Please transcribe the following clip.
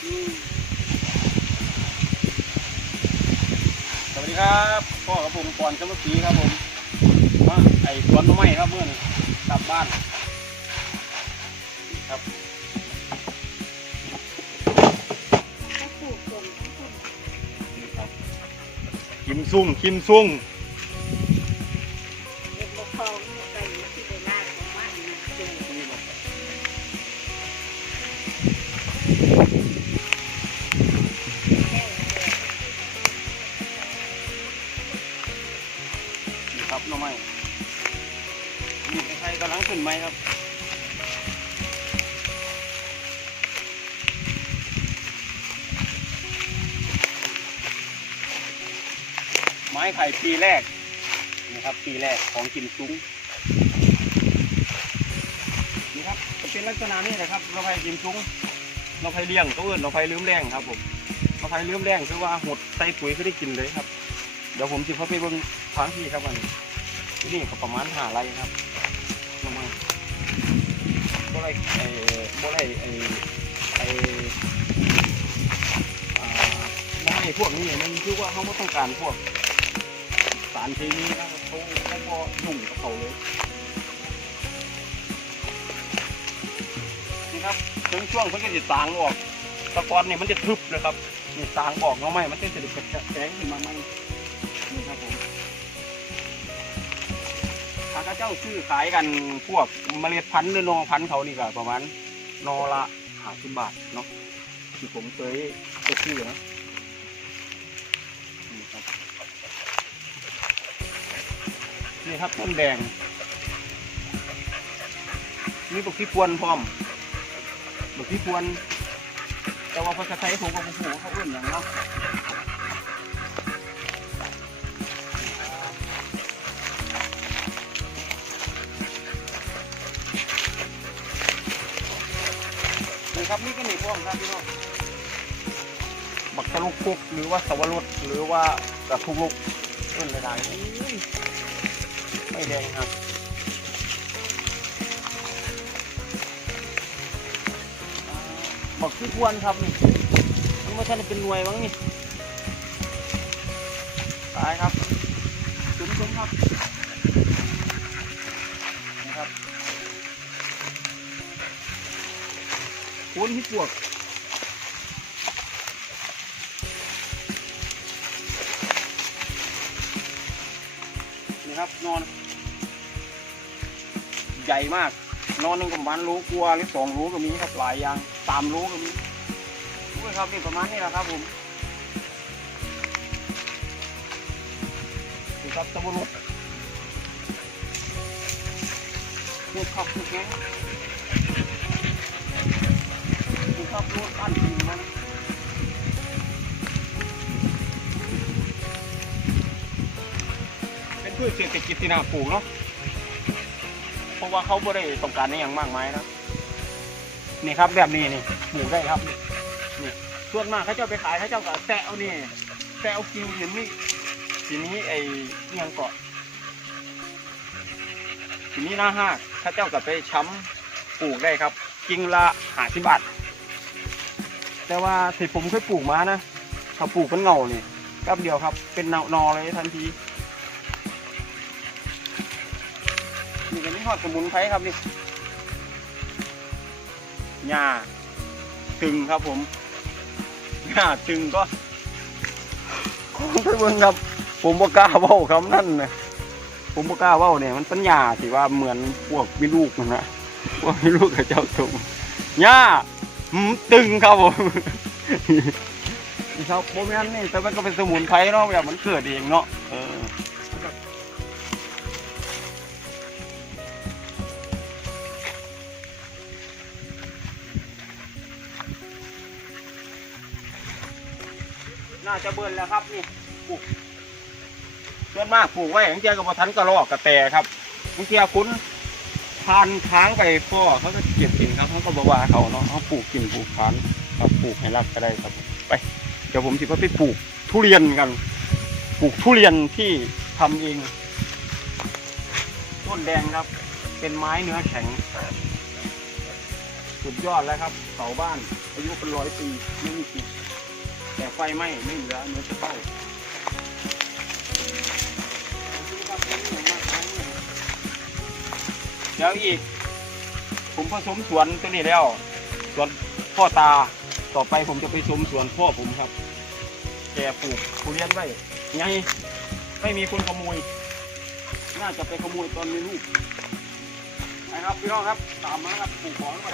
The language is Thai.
สวัสดีครับพ่อกับผมก่อนสมัครีครับผมมาไอ้สวนต้นไม้ครับเมื่อนี้กลับบ้านครับก็ปลูกจนทุกคนนี่ครับกิมซุ่งกิมซุ่ง มครับไม้ไผ่ปีแรกนี่ครับปีแรกของกิมซุ้งนี่ครับจะเป็นลักษณะนี้นะครับเราไผ่กิมซุ้งเราไผ่เลี้ยงตัวอื่นเราไผ่ลืมแรงครับผมเราไผ่ลืมแรงคือว่าหดใส่ปุ๋ยก็ได้กินเลยครับ เดี๋ยวผมจะเข้าไปเบิ่งทางที่ครับมันที่นี่ก็ประมาณหาไรครับ ไรไอ้บ่ไรไอ้ไอ้ไม้พวกนี้มันคือว่าเขาไม่ต้องการพวกสารเคมีนะเขาเขาก็ยุ่งกับเขาเลยนี่ครับถึงช่วงเพิ่นก็จะสางออกตะกอนนี่มันจะทึบเลยครับนี่สางออกเนาะไหมมันจะจะกระแสงขึ้นมาใหม่นี่ครับผม ถ้าเขาเจ้าซื้อขายกันพวกเมล็ดพันธุ์หรือนอพันธุ์เขานี่ก็ประมาณนอละห้าสิบบาทเนาะที่ผมเคยไปซื้อนะนี่ครับนี่ครับต้นแดงนี่ปลูกที่พวนพร้อมบทที่ควรแต่ว่าภาษาไทยผมกับผู้เขาเอื่นอย่างเนาะ ครับนี่ก็มีพวกครับพี่น้องบักตะลุกคุกหรือว่าสวรสหรือว่ากระทุกลุกเอื่นหลายๆไม่แดงครับบอกที่ควรครับนี่มันไม่ใช่เป็นหน่วยมั้งนี่ตายครับ จุ้มจุ้มครับนะครับ คูณที่ปวกนี่ครับนอน ใหญ่มาก นอนหนึ่งประมาณรู้กลัวหรือสองรู้ก็มีครับหลายอย่างสามรู้ก็มีรู้ครับนี่ประมาณนี้แหละครับผมดูครับตะวันตกนี่ครับนี่แข็งนี่ครับรถอันจ เป็นพืชเศรษฐกิจที่น่าปลูกเนาะเพราะว่าเขาไม่ได้ต้องการในอย่างมากมายนะนี่ครับแบบนี้นี่ปลูกได้ครับนี่ส่วนมากเขาเจ้าไปขายเขาเจ้าก็แซะเอานี่แซะเอากิ่งห็นนี่ทีนี้ไอ้เนียงเกาะทีนี้หน้าห้าเขาเจ้าก็ไปช้ำปลูกได้ครับ กิ่งละหาสิบบาท แต่ว่าที่ผมเคยปลูกมานะเขาปลูกเป็นเงานี่แป๊บเดียวครับ เป็นนานอเลยทันทีนี่ก็มีทอดสมุนไพรครับนี่หญ้าตึงครับผมหญ้าตึงก็คงไปเบิ่งครับ ผมบ่กล้าเว้าคำนั่นนะผมบ่กล้าเว้าเนี่ยมันเป็นหญ้าที่ว่าเหมือนพวกมีลูกนั่นนะพวกมีลูกกับเจ้าตุ่มหญ้า ตึงครับผมครับโมแมนนี่แต่มันก็เป็นสมุนไพรเนาะแบบมันเกิดเองเนาะเออน่าจะเบิ่นแล้วครับนี่ปลูกส่วนมากปลูกไว้อย่างเจียกับทันกระรอกกระแตครับบางทีคุณ ทานค้างไปพ่อเขาก็เก็บกินครับเขาก็บอกว่าเขาเนาะเขาปลูกกินปลูกทานเขาปลูกให้รักก็ได้ครับ ไป เดี๋ยวผมจะไปปลูกทุเรียนกัน ปลูกทุเรียนที่ทำเอง ต้นแดงครับ เป็นไม้เนื้อแข็ง สุดยอดแล้วครับเสาบ้าน อายุเป็นร้อยปีไม่มีกินแต่ไฟไหม้ไม่เหลือเนื้อจะเข้า แล้วอีก ผมผสมสวนตัวนี้แล้ว สวนพ่อตาต่อไปผมจะไปชมสวนพ่อผมครับแกปลูกทุเรียนไว้ไงไม่มีคนขโมย น่าจะไปขโมยตอนมีลูกนะครับพี่น้องครับ ตามมาครับปลูกของไป